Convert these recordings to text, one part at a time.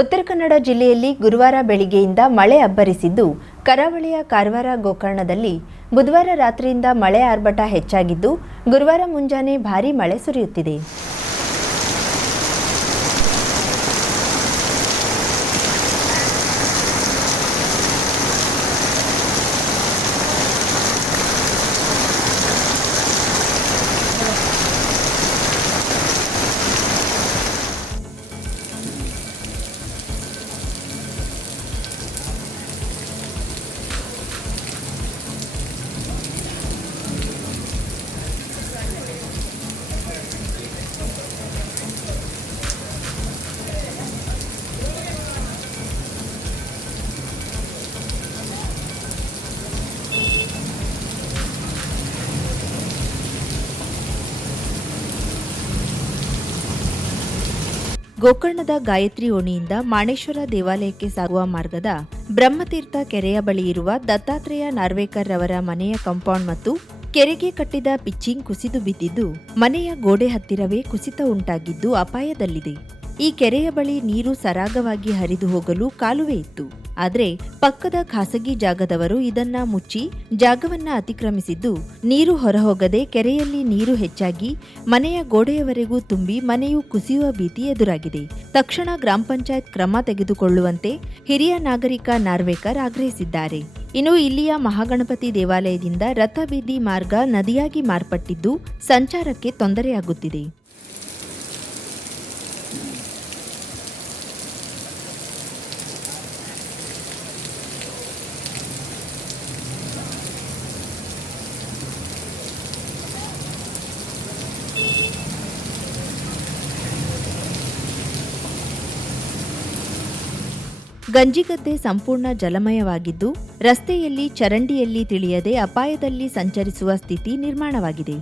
ಉತ್ತರ ಕನ್ನಡ ಜಿಲ್ಲೆಯಲ್ಲಿ ಗುರುವಾರ ಬೆಳಿಗ್ಗೆಯಿಂದ ಮಳೆ ಅಬ್ಬರಿಸಿದ್ದು, ಕರಾವಳಿಯ ಕಾರವಾರ ಗೋಕರ್ಣದಲ್ಲಿ ಬುಧವಾರ ರಾತ್ರಿಯಿಂದ ಮಳೆ ಆರ್ಭಟ ಹೆಚ್ಚಾಗಿದ್ದು, ಗುರುವಾರ ಮುಂಜಾನೆ ಭಾರೀ ಮಳೆ ಸುರಿಯುತ್ತಿದೆ. ಗೋಕರ್ಣದ ಗಾಯತ್ರಿ ಓಣಿಯಿಂದ ಮಾಣೇಶ್ವರ ದೇವಾಲಯಕ್ಕೆ ಸಾಗುವ ಮಾರ್ಗದ ಬ್ರಹ್ಮತೀರ್ಥ ಕೆರೆಯ ಬಳಿ ಇರುವ ದತ್ತಾತ್ರೇಯ ನಾರ್ವೇಕರ್ ರವರ ಮನೆಯ ಕಾಂಪೌಂಡ್ ಮತ್ತು ಕೆರೆಗೆ ಕಟ್ಟಿದ ಪಿಚ್ಚಿಂಗ್ ಕುಸಿದು ಬಿದ್ದಿದ್ದು, ಮನೆಯ ಗೋಡೆ ಹತ್ತಿರವೇ ಕುಸಿತ ಉಂಟಾಗಿದ್ದು ಅಪಾಯದಲ್ಲಿದೆ. ಈ ಕೆರೆಯ ಬಳಿ ನೀರು ಸರಾಗವಾಗಿ ಹರಿದು ಹೋಗಲು ಕಾಲುವೆ ಇತ್ತು. ಆದರೆ ಪಕ್ಕದ ಖಾಸಗಿ ಜಾಗದವರು ಇದನ್ನ ಮುಚ್ಚಿ ಜಾಗವನ್ನ ಅತಿಕ್ರಮಿಸಿದ್ದು, ನೀರು ಹೊರಹೋಗದೆ ಕೆರೆಯಲ್ಲಿ ನೀರು ಹೆಚ್ಚಾಗಿ ಮನೆಯ ಗೋಡೆಯವರೆಗೂ ತುಂಬಿ ಮನೆಯು ಕುಸಿಯುವ ಭೀತಿ ಎದುರಾಗಿದೆ. ತಕ್ಷಣ ಗ್ರಾಮ ಪಂಚಾಯತ್ ಕ್ರಮ ತೆಗೆದುಕೊಳ್ಳುವಂತೆ ಹಿರಿಯ ನಾಗರಿಕ ನಾರ್ವೇಕರ್ ಆಗ್ರಹಿಸಿದ್ದಾರೆ. ಇನ್ನು ಇಲ್ಲಿಯ ಮಹಾಗಣಪತಿ ದೇವಾಲಯದಿಂದ ರಥಬೀದಿ ಮಾರ್ಗ ನದಿಯಾಗಿ ಮಾರ್ಪಟ್ಟಿದ್ದು, ಸಂಚಾರಕ್ಕೆ ತೊಂದರೆಯಾಗುತ್ತಿದೆ. ಗಂಜಿಗದ್ದೆ ಸಂಪೂರ್ಣ ಜಲಮಯವಾಗಿದ್ದು ರಸ್ತೆಯಲ್ಲಿ ಚರಂಡಿಯಲ್ಲಿ ತಿಳಿಯದೆ ಅಪಾಯದಲ್ಲಿ ಸಂಚರಿಸುವ ಸ್ಥಿತಿ ನಿರ್ಮಾಣವಾಗಿದೆ.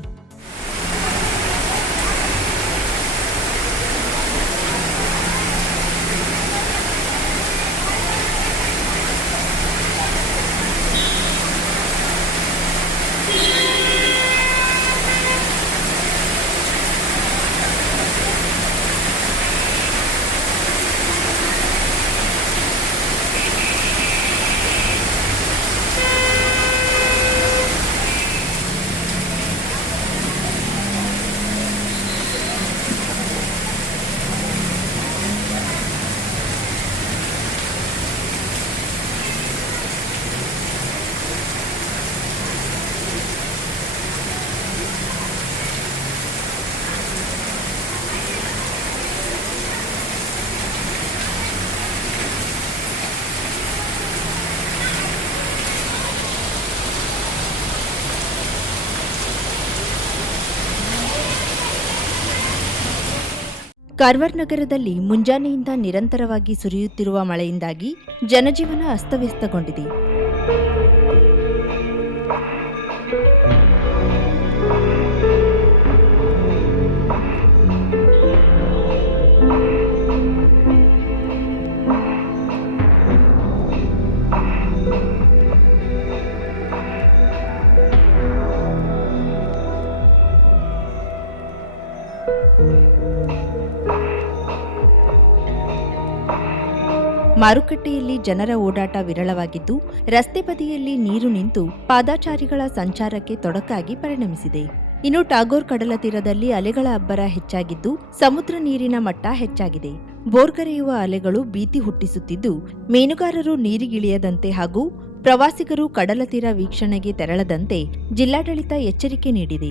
ಕಾರವಾರ ನಗರದಲ್ಲಿ ಮುಂಜಾನೆಯಿಂದ ನಿರಂತರವಾಗಿ ಸುರಿಯುತ್ತಿರುವ ಮಳೆಯಿಂದಾಗಿ ಜನಜೀವನ ಅಸ್ತವ್ಯಸ್ತಗೊಂಡಿದೆ. ಮಾರುಕಟ್ಟೆಯಲ್ಲಿ ಜನರ ಓಡಾಟ ವಿರಳವಾಗಿದ್ದು, ರಸ್ತೆ ಬದಿಯಲ್ಲಿ ನೀರು ನಿಂತು ಪಾದಾಚಾರಿಗಳ ಸಂಚಾರಕ್ಕೆ ತೊಡಕಾಗಿ ಪರಿಣಮಿಸಿದೆ. ಇನ್ನು ಟಾಗೋರ್ ಕಡಲ ತೀರದಲ್ಲಿ ಅಲೆಗಳ ಅಬ್ಬರ ಹೆಚ್ಚಾಗಿದ್ದು, ಸಮುದ್ರ ನೀರಿನ ಮಟ್ಟ ಹೆಚ್ಚಾಗಿದೆ. ಬೋರ್ಗರೆಯುವ ಅಲೆಗಳು ಭೀತಿ ಹುಟ್ಟಿಸುತ್ತಿದ್ದು, ಮೀನುಗಾರರು ನೀರಿಗಿಳಿಯದಂತೆ ಹಾಗೂ ಪ್ರವಾಸಿಗರು ಕಡಲ ತೀರ ವೀಕ್ಷಣೆಗೆ ತೆರಳದಂತೆ ಜಿಲ್ಲಾಡಳಿತ ಎಚ್ಚರಿಕೆ ನೀಡಿದೆ.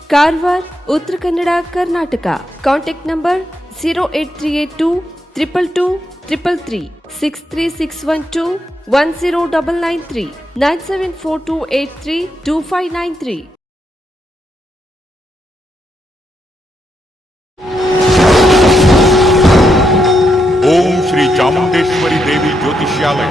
Karwar Uttara Kannada Karnataka contact number zero eight three eight two triple two triple three six three six one two one zero double nine three nine seven four two eight three two five nine three Om Shri Chamundeshwari Devi ಜ್ಯೋತಿಷ್ಯಾಲಯ